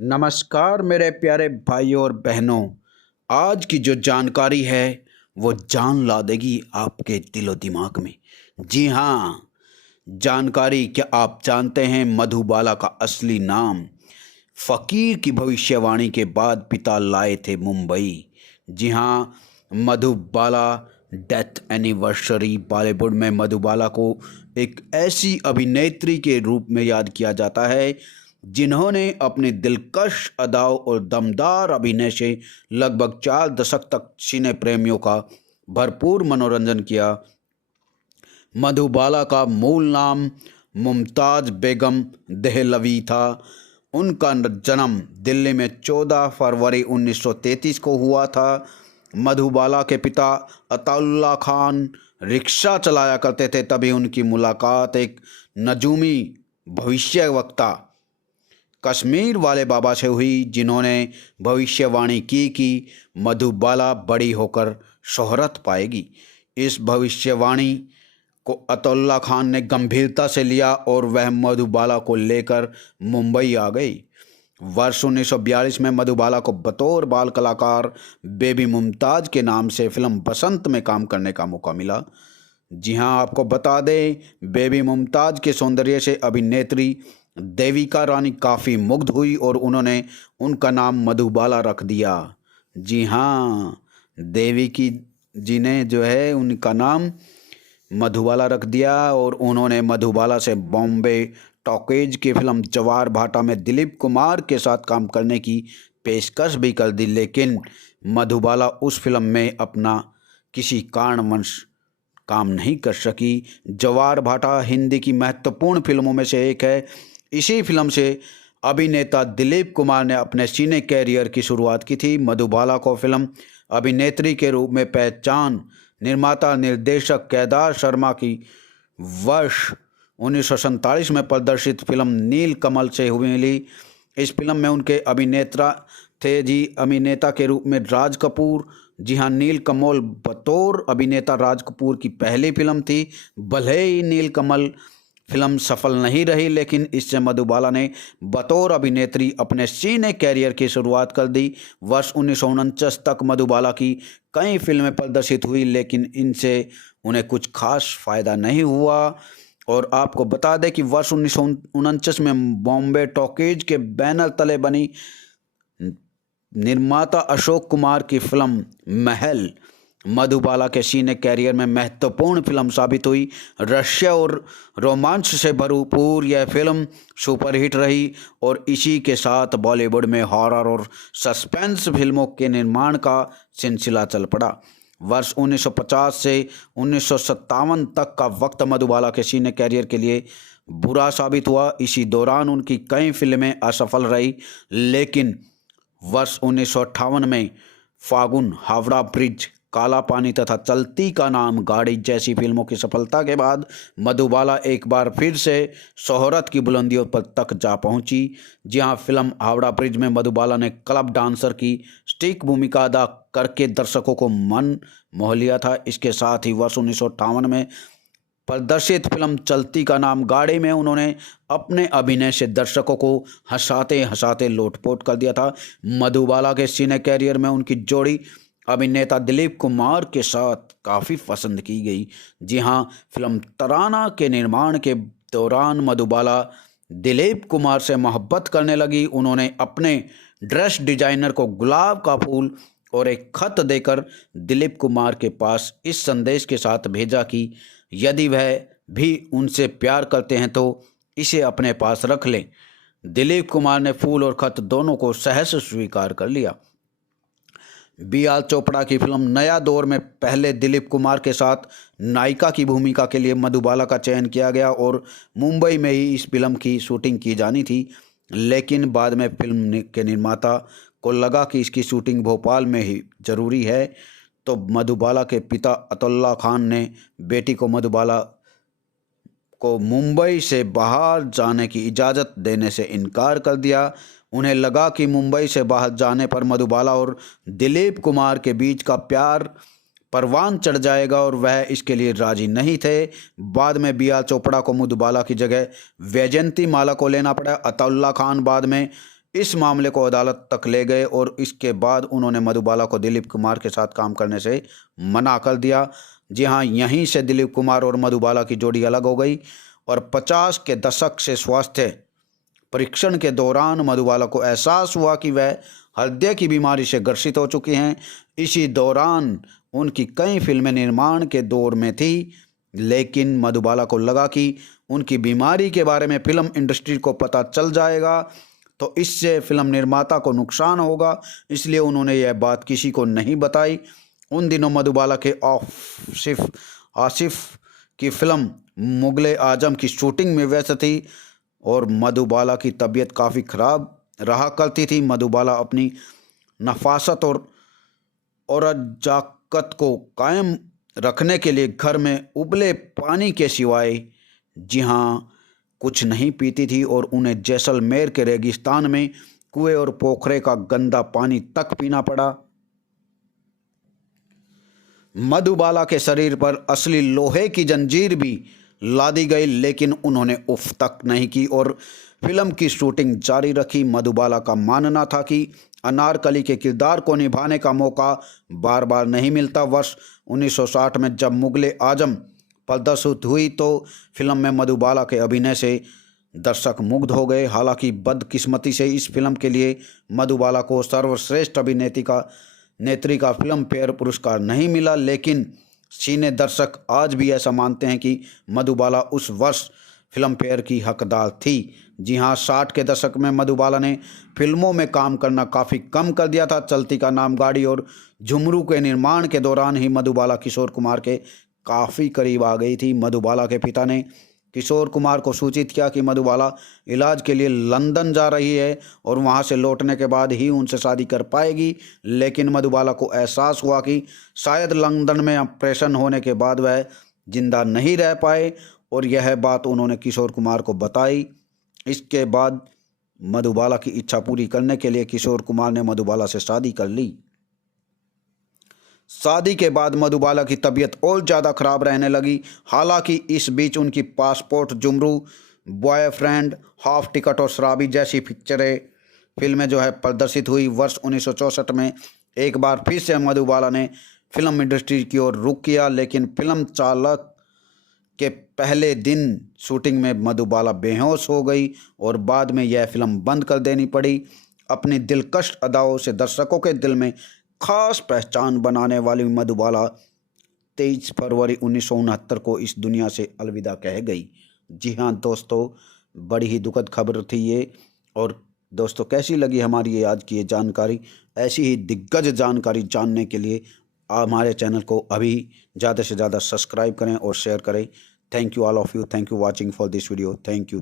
नमस्कार मेरे प्यारे भाइयों और बहनों। आज की जो जानकारी है वो जान ला देगी आपके दिलो दिमाग में। जी हाँ, जानकारी क्या आप जानते हैं मधुबाला का असली नाम? फकीर की भविष्यवाणी के बाद पिता लाए थे मुंबई। जी हाँ, मधुबाला डेथ एनिवर्सरी। बॉलीवुड में मधुबाला को एक ऐसी अभिनेत्री के रूप में याद किया जाता है जिन्होंने अपने दिलकश अदाओं और दमदार अभिनय से लगभग 4 दशक तक सिने प्रेमियों का भरपूर मनोरंजन किया। मधुबाला का मूल नाम मुमताज़ बेगम देहलवी था। उनका जन्म दिल्ली में 14 फरवरी 1933 को हुआ था। मधुबाला के पिता अताउल्ला खान रिक्शा चलाया करते थे, तभी उनकी मुलाकात एक नजूमी भविष्यवक्ता कश्मीर वाले बाबा से हुई, जिन्होंने भविष्यवाणी की कि मधुबाला बड़ी होकर शोहरत पाएगी। इस भविष्यवाणी को अतुल्ला खान ने गंभीरता से लिया और वह मधुबाला को लेकर मुंबई आ गई। वर्ष 1942 में मधुबाला को बतौर बाल कलाकार बेबी मुमताज़ के नाम से फिल्म बसंत में काम करने का मौका मिला। जी हाँ, आपको बता दें, बेबी मुमताज़ के सौंदर्य से अभिनेत्री देविका रानी काफ़ी मुग्ध हुई और उन्होंने उनका नाम मधुबाला रख दिया। जी हाँ, देविकी जी ने जो है उनका नाम मधुबाला रख दिया और उन्होंने मधुबाला से बॉम्बे टॉकीज की फिल्म जवार भाटा में दिलीप कुमार के साथ काम करने की पेशकश भी कर दी, लेकिन मधुबाला उस फिल्म में अपना किसी कारणवश काम नहीं कर सकी। जवार भाटा हिंदी की महत्वपूर्ण फिल्मों में से एक है। इसी फिल्म से अभिनेता दिलीप कुमार ने अपने सिने कैरियर की शुरुआत की थी। मधुबाला को फिल्म अभिनेत्री के रूप में पहचान निर्माता निर्देशक केदार शर्मा की वर्ष 1947 में प्रदर्शित फिल्म नील कमल से हुई मिली। इस फिल्म में उनके अभिनेता थे अभिनेता के रूप में राज कपूर। जी हाँ, नील कमल बतौर अभिनेता राज कपूर की पहली फिल्म थी। भले ही नील कमल फिल्म सफल नहीं रही, लेकिन इससे मधुबाला ने बतौर अभिनेत्री अपने सिने कैरियर की शुरुआत कर दी। वर्ष 1949 तक मधुबाला की कई फिल्में प्रदर्शित हुई, लेकिन इनसे उन्हें कुछ खास फायदा नहीं हुआ। और आपको बता दें कि वर्ष 1949 में बॉम्बे टॉकीज के बैनर तले बनी निर्माता अशोक कुमार की फिल्म महल मधुबाला के सिने कैरियर में महत्वपूर्ण फिल्म साबित हुई। रष्या और रोमांच से भरपूर यह फिल्म सुपरहिट रही और इसी के साथ बॉलीवुड में हॉरर और सस्पेंस फिल्मों के निर्माण का सिलसिला चल पड़ा। वर्ष 1950 से 1957 तक का वक्त मधुबाला के सिने कैरियर के लिए बुरा साबित हुआ। इसी दौरान उनकी कई फिल्में असफल रही, लेकिन वर्ष 1958 में फागुन, हावड़ा ब्रिज, काला पानी तथा चलती का नाम गाड़ी जैसी फिल्मों की सफलता के बाद मधुबाला एक बार फिर से शोहरत की बुलंदियों पर तक जा पहुंची। जहां फिल्म हावड़ा ब्रिज में मधुबाला ने क्लब डांसर की सटीक भूमिका अदा करके दर्शकों को मन मोह लिया था। इसके साथ ही वर्ष 1958 में प्रदर्शित फिल्म चलती का नाम गाड़ी में उन्होंने अपने अभिनय से दर्शकों को हंसाते हंसाते लोटपोट कर दिया था। मधुबाला के सिने कैरियर में उनकी जोड़ी अभिनेता दिलीप कुमार के साथ काफ़ी पसंद की गई। जी हाँ, फिल्म तराना के निर्माण के दौरान मधुबाला दिलीप कुमार से मोहब्बत करने लगी। उन्होंने अपने ड्रेस डिजाइनर को गुलाब का फूल और एक खत देकर दिलीप कुमार के पास इस संदेश के साथ भेजा कि यदि वह भी उनसे प्यार करते हैं तो इसे अपने पास रख लें। दिलीप कुमार ने फूल और खत दोनों को सहर्ष स्वीकार कर लिया। बी आर चोपड़ा की फिल्म नया दौर में पहले दिलीप कुमार के साथ नायिका की भूमिका के लिए मधुबाला का चयन किया गया और मुंबई में ही इस फिल्म की शूटिंग की जानी थी, लेकिन बाद में फिल्म के निर्माता को लगा कि इसकी शूटिंग भोपाल में ही ज़रूरी है, तो मधुबाला के पिता अतुल्ला खान ने बेटी को मधुबाला को मुंबई से बाहर जाने की इजाज़त देने से इनकार कर दिया। उन्हें लगा कि मुंबई से बाहर जाने पर मधुबाला और दिलीप कुमार के बीच का प्यार परवान चढ़ जाएगा और वह इसके लिए राजी नहीं थे। बाद में बी आर चोपड़ा को मधुबाला की जगह वैजयंती माला को लेना पड़ा। अताउल्ला खान बाद में इस मामले को अदालत तक ले गए और इसके बाद उन्होंने मधुबाला को दिलीप कुमार के साथ काम करने से मना कर दिया। जी हाँ, यहीं से दिलीप कुमार और मधुबाला की जोड़ी अलग हो गई और 50 के दशक से स्वास्थ्य परीक्षण के दौरान मधुबाला को एहसास हुआ कि वह हृदय की बीमारी से ग्रसित हो चुकी हैं। इसी दौरान उनकी कई फिल्में निर्माण के दौर में थी, लेकिन मधुबाला को लगा कि उनकी बीमारी के बारे में फिल्म इंडस्ट्री को पता चल जाएगा तो इससे फिल्म निर्माता को नुकसान होगा, इसलिए उन्होंने यह बात किसी को नहीं बताई। उन दिनों मधुबाला के आसिफ की फिल्म मुगले आजम की शूटिंग में व्यस्त थी और मधुबाला की तबीयत काफ़ी ख़राब रहा करती थी। मधुबाला अपनी नफासत और रजाकत को कायम रखने के लिए घर में उबले पानी के सिवाय जी हाँ कुछ नहीं पीती थी और उन्हें जैसलमेर के रेगिस्तान में कुएं और पोखरे का गंदा पानी तक पीना पड़ा। मधुबाला के शरीर पर असली लोहे की जंजीर भी लादी गई, लेकिन उन्होंने उफ तक नहीं की और फिल्म की शूटिंग जारी रखी। मधुबाला का मानना था कि अनारकली के किरदार को निभाने का मौका बार बार नहीं मिलता। वर्ष 1960 में जब मुगले आजम प्रदर्शित हुई तो फिल्म में मधुबाला के अभिनय से दर्शक मुग्ध हो गए। हालांकि बदकिस्मती से इस फिल्म के लिए मधुबाला को सर्वश्रेष्ठ नेत्री का फिल्म फेयर पुरस्कार नहीं मिला, लेकिन सिने दर्शक आज भी ऐसा मानते हैं कि मधुबाला उस वर्ष फिल्म फेयर की हकदार थी। जी हाँ, 60 के दशक में मधुबाला ने फिल्मों में काम करना काफ़ी कम कर दिया था। चलती का नाम गाड़ी और झुमरू के निर्माण के दौरान ही मधुबाला किशोर कुमार के काफ़ी करीब आ गई थी। मधुबाला के पिता ने किशोर कुमार को सूचित किया कि मधुबाला इलाज के लिए लंदन जा रही है और वहां से लौटने के बाद ही उनसे शादी कर पाएगी, लेकिन मधुबाला को एहसास हुआ कि शायद लंदन में ऑपरेशन होने के बाद वह जिंदा नहीं रह पाए और यह बात उन्होंने किशोर कुमार को बताई। इसके बाद मधुबाला की इच्छा पूरी करने के लिए किशोर कुमार ने मधुबाला से शादी कर ली। शादी के बाद मधुबाला की तबीयत और ज़्यादा खराब रहने लगी। हालांकि इस बीच उनकी पासपोर्ट, जुमरू, बॉयफ्रेंड, हाफ टिकट और शराबी जैसी फिल्में जो है प्रदर्शित हुई। वर्ष 1964 में एक बार फिर से मधुबाला ने फिल्म इंडस्ट्री की ओर रुख किया, लेकिन फिल्म चालक के पहले दिन शूटिंग में मधुबाला बेहोश हो गई और बाद में यह फिल्म बंद कर देनी पड़ी। अपनी दिलकश अदाओं से दर्शकों के दिल में खास पहचान बनाने वाली मधुबाला 23 फरवरी 1969 को इस दुनिया से अलविदा कह गई। जी हाँ दोस्तों, बड़ी ही दुखद खबर थी ये। और दोस्तों, कैसी लगी हमारी ये आज की ये जानकारी? ऐसी ही दिग्गज जानकारी जानने के लिए हमारे चैनल को अभी ज़्यादा से ज़्यादा सब्सक्राइब करें और शेयर करें। Thank you all of you. Thank you watching for this video. Thank you.